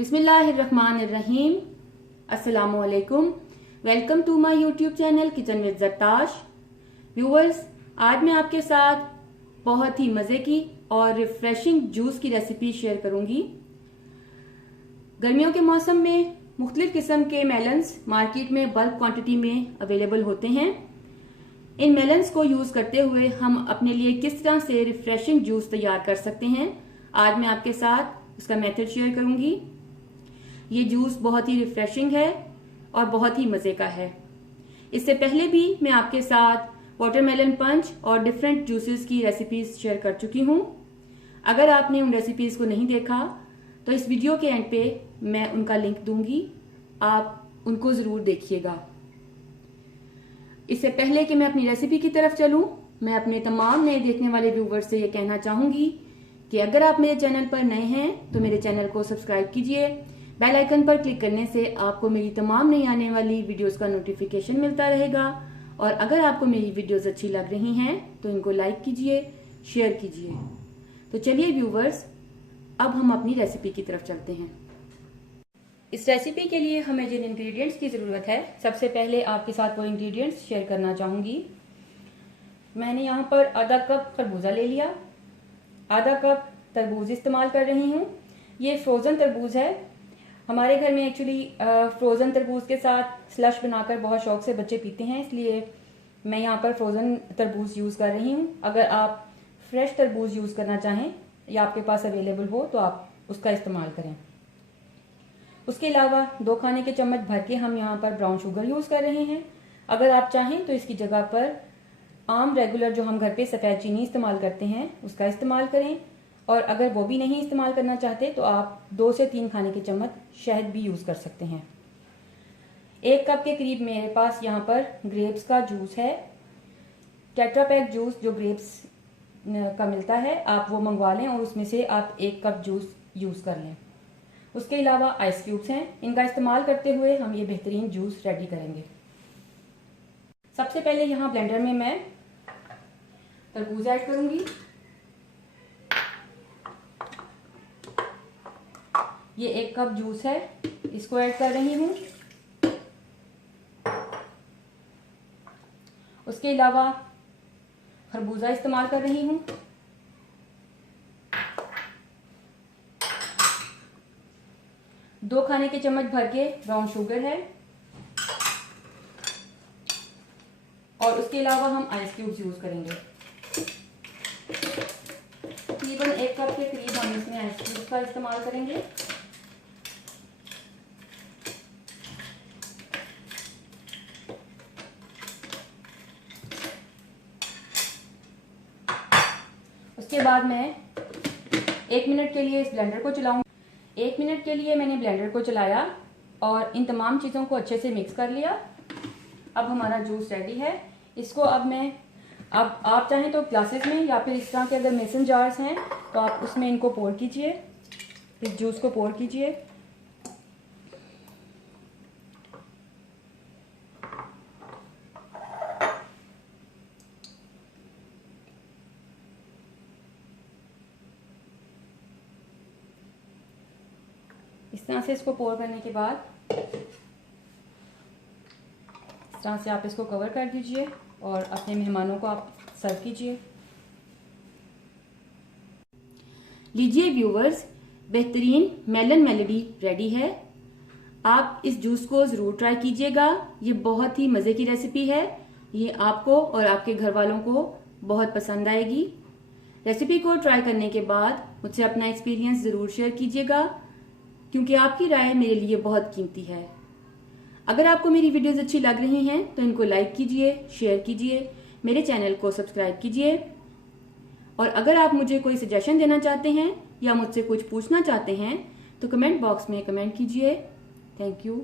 बिस्मिल्लाहिर्रहमानिर्रहीम। अस्सलामुअलैकुम। Welcome to my YouTube channel kitchen with Zartash. Viewers, आज मैं आपके साथ बहुत ही मज़े की और रिफ्रेशिंग जूस की रेसिपी शेयर करूंगी। गर्मियों के मौसम में मुख्तलिफ किस्म के मेलन्स मार्केट में बल्क क्वांटिटी में अवेलेबल होते हैं। इन मेलन्स को यूज करते हुए हम अपने लिए किस तरह से रिफ्रेशिंग जूस तैयार कर सकते हैं, आज मैं आपके साथ उसका मेथड शेयर करूंगी। ये जूस बहुत ही रिफ्रेशिंग है और बहुत ही मजे का है। इससे पहले भी मैं आपके साथ वाटरमेलन पंच और डिफरेंट जूसेस की रेसिपीज शेयर कर चुकी हूँ। अगर आपने उन रेसिपीज को नहीं देखा तो इस वीडियो के एंड पे मैं उनका लिंक दूंगी, आप उनको जरूर देखिएगा। इससे पहले कि मैं अपनी रेसिपी की तरफ चलूं, मैं अपने तमाम नए देखने वाले व्यूवर्स से ये कहना चाहूंगी कि अगर आप मेरे चैनल पर नए हैं तो मेरे चैनल को सब्सक्राइब कीजिए। बेल आइकन पर क्लिक करने से आपको मेरी तमाम नई आने वाली वीडियोस का नोटिफिकेशन मिलता रहेगा। और अगर आपको मेरी वीडियोस अच्छी लग रही हैं तो इनको लाइक कीजिए, शेयर कीजिए। तो चलिए व्यूवर्स, अब हम अपनी रेसिपी की तरफ चलते हैं। इस रेसिपी के लिए हमें जिन इंग्रेडिएंट्स की ज़रूरत है, सबसे पहले आपके साथ वो इंग्रेडिएंट्स शेयर करना चाहूँगी। मैंने यहाँ पर आधा कप खरबूजा ले लिया, आधा कप तरबूज इस्तेमाल कर रही हूँ। ये फ्रोज़न तरबूज है। हमारे घर में एक्चुअली फ्रोज़न तरबूज के साथ स्लश बनाकर बहुत शौक से बच्चे पीते हैं, इसलिए मैं यहाँ पर फ्रोज़न तरबूज यूज़ कर रही हूँ। अगर आप फ्रेश तरबूज यूज़ करना चाहें या आपके पास अवेलेबल हो तो आप उसका इस्तेमाल करें। उसके अलावा 2 खाने के चम्मच भर के हम यहाँ पर ब्राउन शुगर यूज़ कर रहे हैं। अगर आप चाहें तो इसकी जगह पर आम रेगुलर जो हम घर पे सफ़ेद चीनी इस्तेमाल करते हैं उसका इस्तेमाल करें। और अगर वो भी नहीं इस्तेमाल करना चाहते तो आप 2 से 3 खाने के चम्मच शहद भी यूज़ कर सकते हैं। 1 कप के करीब मेरे पास यहाँ पर ग्रेप्स का जूस है। टेट्रा पैक जूस जो ग्रेप्स का मिलता है आप वो मंगवा लें और उसमें से आप 1 कप जूस यूज़ कर लें। उसके अलावा आइस क्यूब्स हैं, इनका इस्तेमाल करते हुए हम ये बेहतरीन जूस रेडी करेंगे। सबसे पहले यहाँ ब्लेंडर में मैं तरबूज ऐड करूंगी। ये 1 कप जूस है, इसको ऐड कर रही हूँ। उसके अलावा खरबूजा इस्तेमाल कर रही हूँ। दो खाने के चम्मच भर के ब्राउन शुगर है और उसके अलावा हम आइस क्यूब्स यूज करेंगे। तकरीबन 1 कप के करीब हम इसमें आइस क्यूब्स का इस्तेमाल करेंगे। उसके बाद मैं 1 मिनट के लिए इस ब्लेंडर को चलाऊंगी। 1 मिनट के लिए मैंने ब्लेंडर को चलाया और इन तमाम चीज़ों को अच्छे से मिक्स कर लिया। अब हमारा जूस रेडी है। इसको अब आप चाहें तो ग्लासेस में या फिर इस तरह के अगर मेसन जार्स हैं तो आप उसमें इनको पोर कीजिए, इस जूस को पोर कीजिए। इस तरह से इसको पोर करने के बाद इस तरह से आप इसको कवर कर दीजिए और अपने मेहमानों को आप सर्व कीजिए। लीजिए व्यूवर्स, बेहतरीन मेलन मेलोडी रेडी है। आप इस जूस को ज़रूर ट्राई कीजिएगा। ये बहुत ही मज़े की रेसिपी है। ये आपको और आपके घर वालों को बहुत पसंद आएगी। रेसिपी को ट्राई करने के बाद मुझसे अपना एक्सपीरियंस ज़रूर शेयर कीजिएगा, क्योंकि आपकी राय मेरे लिए बहुत कीमती है। अगर आपको मेरी वीडियोस अच्छी लग रही हैं तो इनको लाइक कीजिए, शेयर कीजिए, मेरे चैनल को सब्सक्राइब कीजिए। और अगर आप मुझे कोई सजेशन देना चाहते हैं या मुझसे कुछ पूछना चाहते हैं तो कमेंट बॉक्स में कमेंट कीजिए। Thank you.